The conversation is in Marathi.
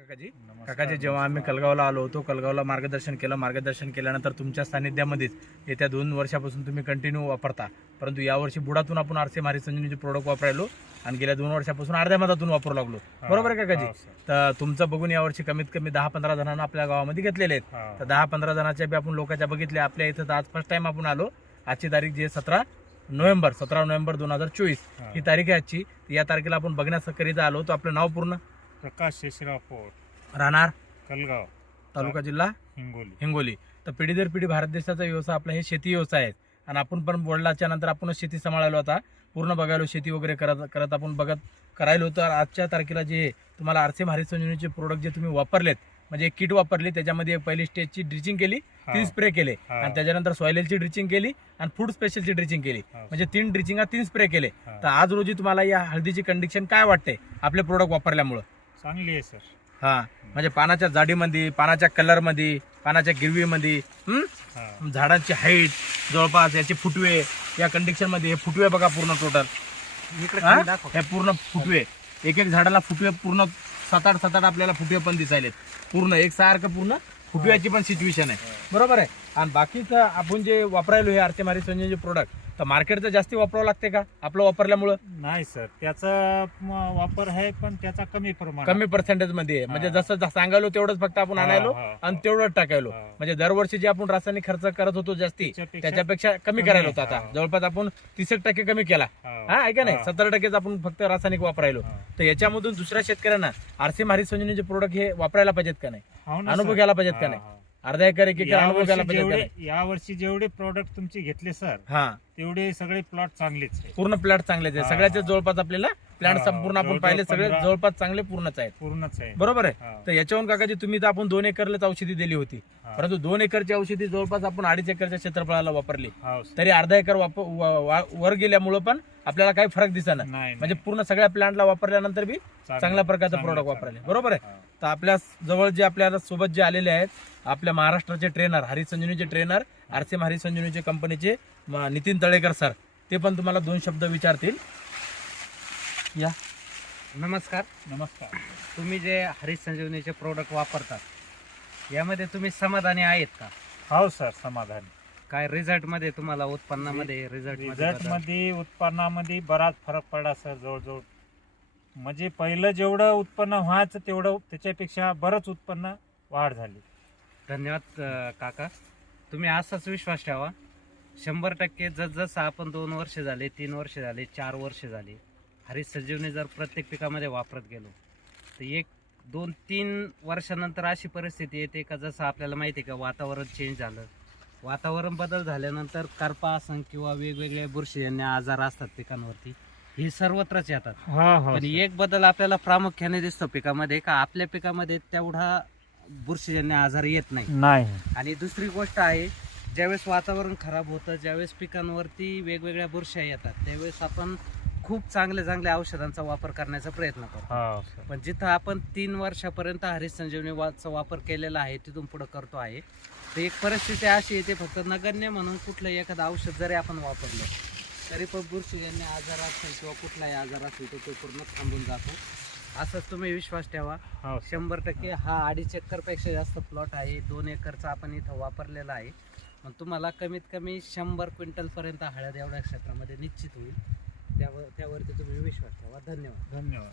काकाजी काकाजी जेव्हा आम्ही कलगावला आलो होतो, कलगावला मार्गदर्शन केल्यानंतर तुमच्या सानिध्यामध्येच येत्या 2 वर्षापासून तुम्ही कंटिन्यू वापरता. परंतु यावर्षी बुडातून आपण आरसे मारी संजीवनीचे प्रोडक्ट वापरायलो आणि गेल्या 2 वर्षापासून अर्ध्या मधातून वापरू लागलो. बरोबर आहे काकाजी? तर तुमचं बघून यावर्षी कमीत कमी 10-15 जणांना आपल्या गावामध्ये घेतलेले आहेत. तर 10-15 जणांच्या बी आपण लोकांच्या बघितल्या आपल्या इथं. तर आज फर्स्ट टाइम आपण आलो. आजची तारीख जी आहे 17 नोव्हेंबर 2024 ही तारीख आहे आजची. या तारखेला आपण बघण्याकरिता आलो. तर आपलं नाव पूर्ण? प्रकाश शेषराव पवार, राहणार कलगाव, तालुका जिल्हा हिंगोली. तर पिढी दर पिढी भारत देशाचा व्यवसाय आपला हे शेती व्यवसाय आहे. आणि आपण पण वडिलाच्या नंतर आपण शेती सांभाळायलो. आता पूर्ण बघायलो शेती वगैरे करत आपण करायलो. तर आजच्या तारखेला जे तुम्हाला आरसे मारी संजीवनीचे प्रोडक्ट जे तुम्ही वापरलेत, म्हणजे एक किट वापरली, त्याच्यामध्ये पहिली स्टेजची ड्रिचिंग केली, 3 स्प्रे केले, आणि त्याच्यानंतर सॉइलची ड्रिचिंग केली आणि फूड स्पेशलची ड्रिचिंग केली, म्हणजे 3 ड्रिचिंग 3 स्प्रे केले. तर आज रोजी तुम्हाला या हळदीची कंडिशन काय वाटते आपले प्रोडक्ट वापरल्यामुळे? चांगली आहे सर. म्हणजे पानाच्या जाडीमध्ये, पानाच्या कलरमध्ये, पानाच्या गिरवीमध्ये, झाडांची हाईट, जवळपास याचे फुटवे, या कंडिशन मध्ये हे फुटवे बघा पूर्ण टोटल. हे पूर्ण फुटवे, एक झाडाला फुटवे पूर्ण 7-8 आपल्याला फुटवे पण दिसायलेत. पूर्ण एक सारखं पूर्ण फुटव्याची पण सिच्युएशन आहे. बरोबर आहे. आणि बाकीचं आपण जे वापरायलो हे आरसे मारी संजीवनीचे प्रोडक्ट, तर मार्केटचं जास्ती वापरावं लागते का आपलं वापरल्यामुळं? नाही सर, त्याचा वापर आहे पण त्याचा कमी प्रमाण, कमी पर्सेंटेज मध्ये आहे. म्हणजे जसं सांगायलो तेवढंच फक्त आपण आणायलो आणि तेवढंच टाकायलो. म्हणजे दरवर्षी जे आपण रासायनिक खर्च करत होतो जास्ती, त्याच्यापेक्षा कमी करायला होता. आता जवळपास आपण 30% कमी केला. आहे का नाही? 70% आपण फक्त रासायनिक वापरायलो. तर याच्यामधून दुसऱ्या शेतकऱ्यांना आरसे मारी संजीवनीचे प्रोडक्ट हे वापरायला पाहिजेत का नाही? अनुभव घ्यायला पाहिजेत का नाही? अर्धा एकर 1 एकर अनुभव घ्यायला पाहिजे. या वर्षी जेवढे प्रोडक्ट तुमचे घेतले सर, तेवढे सगळे प्लॉट चांगलेच आहे. पूर्ण प्लॉट चांगलेच आहे. सगळ्याचे जवळपास आपल्याला प्लॅन संपूर्ण आपण पाहिले सगळे जवळपास चांगले पूर्णच आहे. बरोबर आहे. तर याच्यावरून काकाजी तुम्ही तर आपण 2 एकरलाच औषधी दिली होती, परंतु 2 एकरची औषधी जवळपास आपण 2.5 एकरच्या क्षेत्रफळाला वापरली. तरी अर्धा एकर वर गेल्यामुळे पण आपल्याला काही फरक दिसला नाही. म्हणजे पूर्ण सगळ्या प्लांटला वापरल्यानंतर बी चांगल्या प्रकारचं प्रोडक्ट वापरले. बरोबर आहे. तर आपल्या जवळ जे आपल्याला सोबत जे आलेले आहेत, आपल्या महाराष्ट्राचे ट्रेनर, हरी संजीवनीचे ट्रेनर, आरसे मारी संजीवनीचे कंपनीचे नितीन तळेकर सर, ते पण तुम्हाला 2 शब्द विचारतील. या. नमस्कार. तुम्ही जे हरी संजीवनीचे प्रोडक्ट वापरतात, यामध्ये तुम्ही समाधानी आहेत का? हो सर, समाधानी. काय रिझल्ट मध्ये तुम्हाला उत्पन्नामध्ये रिझल्ट मध्ये उत्पन्नामध्ये बराच फरक पडला सर. जवळजवळ म्हणजे पहिलं जेवढं उत्पन्न व्हायचं तेवढं त्याच्यापेक्षा बरंच उत्पन्न वाढ झाली. धन्यवाद काका. तुम्ही असाच विश्वास ठेवा. 100% जसं आपण 2 वर्ष झाले, 3 वर्ष झाले, 4 वर्ष झाले, हरी संजीवनी जर प्रत्येक पिकामध्ये वापरत गेलो तर 1-2-3 वर्षानंतर अशी परिस्थिती येते का, जसं आपल्याला माहिती आहे का, वातावरण चेंज झालं, वातावरण बदल झाल्यानंतर करपा असं किंवा वेगवेगळे बुरशीजन्य आजार असतात पिकांवरती, हे सर्वत्रच येतात. पण एक बदल आपल्याला प्रामुख्याने दिसतो पिकामध्ये, का आपल्या पिकामध्ये तेवढा बुरशीजन्य आजार येत नाही. आणि दुसरी गोष्ट आहे, ज्यावेळेस वातावरण खराब होतं, ज्यावेळेस पिकांवरती वेगवेगळ्या बुरश्या येतात, त्यावेळेस आपण खूप चांगल्या औषधांचा वापर करण्याचा प्रयत्न करतो. पण जिथं आपण 3 वर्षापर्यंत हरी संजीवनीचा वापर केलेला आहे, तिथून पुढे करतो आहे, तर एक परिस्थिती अशी येते, फक्त नगण्य म्हणून कुठलं एखादं औषध जरी आपण वापरलं तरी पण बुरशीजन्य आजार असेल किंवा कुठलाही आजार असेल तर तो पूर्ण थांबून जातो. असंच तुम्ही विश्वास ठेवा. 100% हा 2.5 एकरपेक्षा जास्त प्लॉट आहे. 2 एकरचा आपण इथं वापरलेला आहे. मग तुम्हाला कमीत कमी 100 क्विंटलपर्यंत हळद एवढ्या क्षेत्रामध्ये निश्चित होईल. त्यावरती तुम्ही विश्वास ठेवा. धन्यवाद.